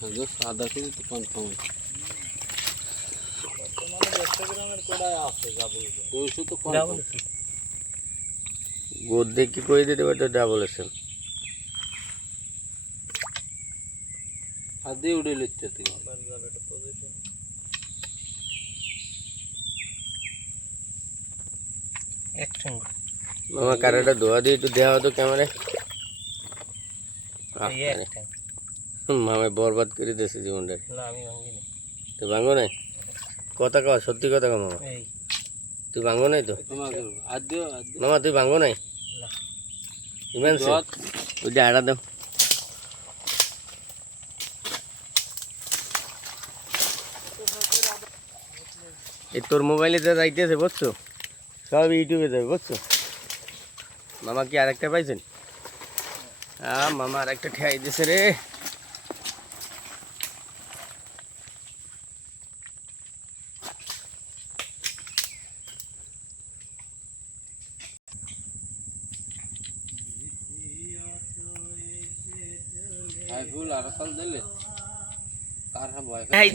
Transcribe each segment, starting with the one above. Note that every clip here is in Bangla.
হ্যাঁ কেজি তো কনফার্ম আছে দিয়ে কি করে দিতে পারতো ডাবল এসেল হাত দিয়ে উড়ে লিখতে মামা কারাটা ধোয়া দিয়ে একটু দেওয়া হতো ক্যামেরায়? মামায় বরবাদ করে দিয়েছে জীবনটা না আমি ভাঙ্গিনি। তুই ভাঙো নাই? কথা কওয়া সত্যি কথা কও মামা। তুই ভাঙো নাই তো? মামা তুই ভাঙো নাই? ইমান যে আড়া দাও। এই তোর মোবাইলে যা যাইতেছে বুঝছ? সব ইউটিউবে যাবে বুঝছ? মামা কি আরেকটা পাইছেন? আ মামা আরেকটা ঠেয়াই দিছে রে।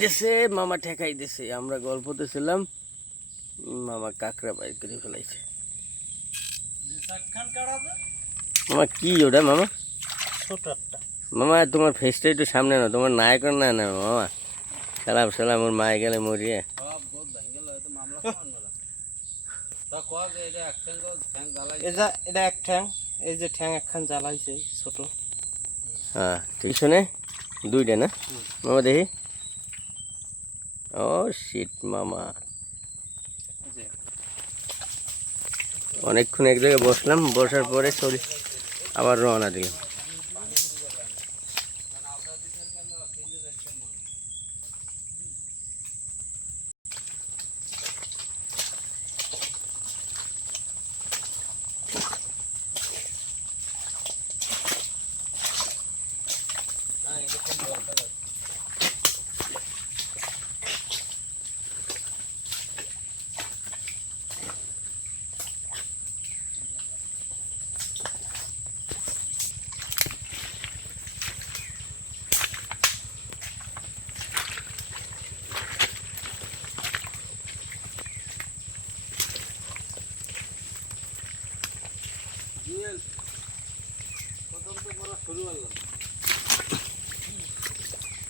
দিছে মামা ঠেকাই দিছে আমরা গল্পতে ছিলাম মামা কাকড়া বাইর করে ফেলাইছে। মামা কি ওটা মামা? মামা তোমার ফেসটা একটু সামনে না তোমার নায়ক না না মামা। সালাম সালাম ওর মায়ে গেলে মরিয়ে। এটা এক ঠ্যাং এই যে ঠ্যাং একখান জ্বালাইছে ছোট। হ্যাঁ শুনে? দুইটা না? মামা দেখি। ও শীত মামা। অনেকক্ষণ এক জায়গায় বসলাম, বসার পরে চলি আবার রওনা দিলাম জুয়েল প্রথম তো পুরো শুরু হলো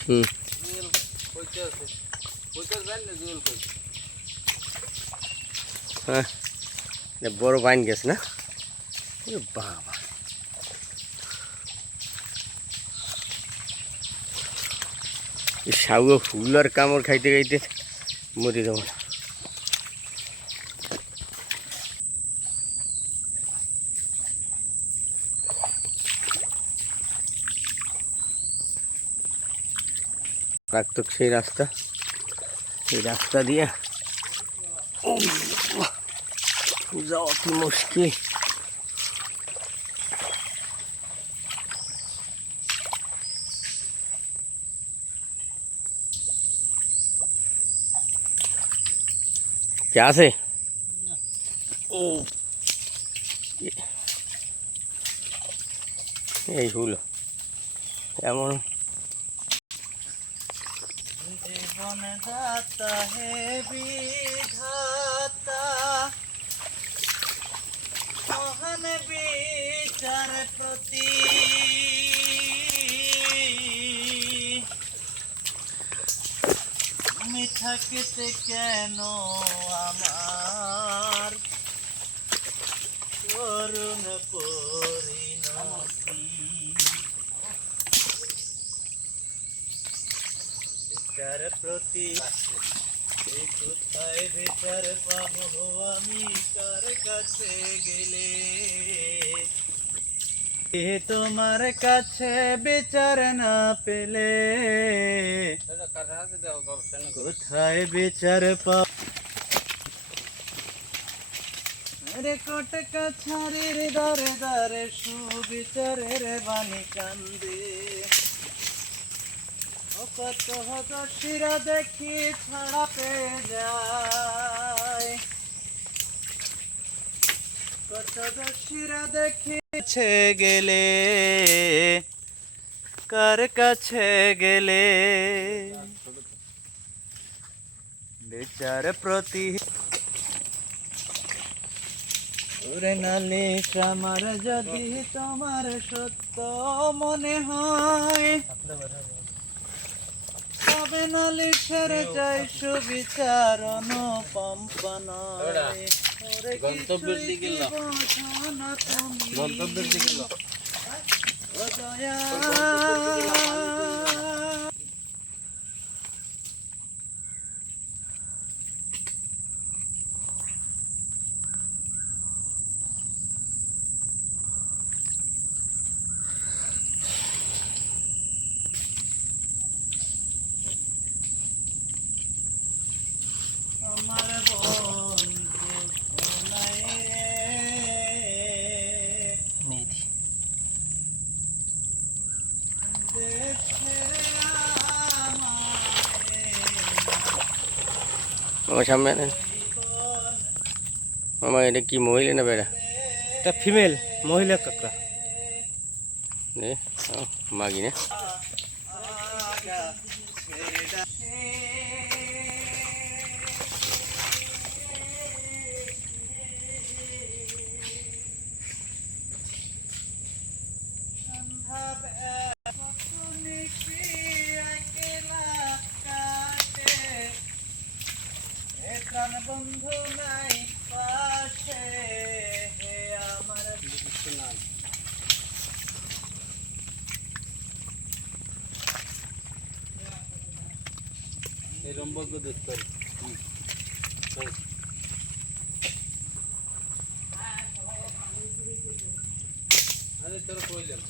হুম। না হ্যাঁ বড় বাইন গেছে না? বাবা। সাউয়া ফুল আর কামড় খাইতে খাইতে মরে যাব রাখতো সেই রাস্তা। সেই রাস্তা দিয়ে যাওয়া কি মুশকিল। কে আছে? ও এই হলো। এমন জীবন দাতা হে বিধাতা। মহান বিচার প্রতি তুমি থাকিতে কেন আমার? প্রতি কোথায় বিচার পাবো আমি? কার কাছে গেলে? এ তোমার কাছে বিচার না পেলে। কোথায় বিচার পাব রে কোট কাছারির দারে দারে সুবিচারের বাণী কান্দে। কত দশিরা দেখি ছাড়া পেয়ে যায়। কত দশিরা দেখি ছে গেলে, কার কাছে গেলে? বিচার প্রতি ওরে নালিশ আমার যদি তোমার সত্য মনে হয়। তবে নালিশের যাই সুবিচার অনুপম্পন গন্তব্যের দিকে গন্তব্যের দিকে। আমার বন্ধু নাই রে দেশের আমারে মামা সামনে আমার এটা কি মহিলা না বেড়া? এটা ফিমেল মহিলা কাকা নে মাগি না। বন্ধু নাই পাশে আমার কিছু নাই। এই রম্বক দেখতে। চল। আরে তোরা কইলাম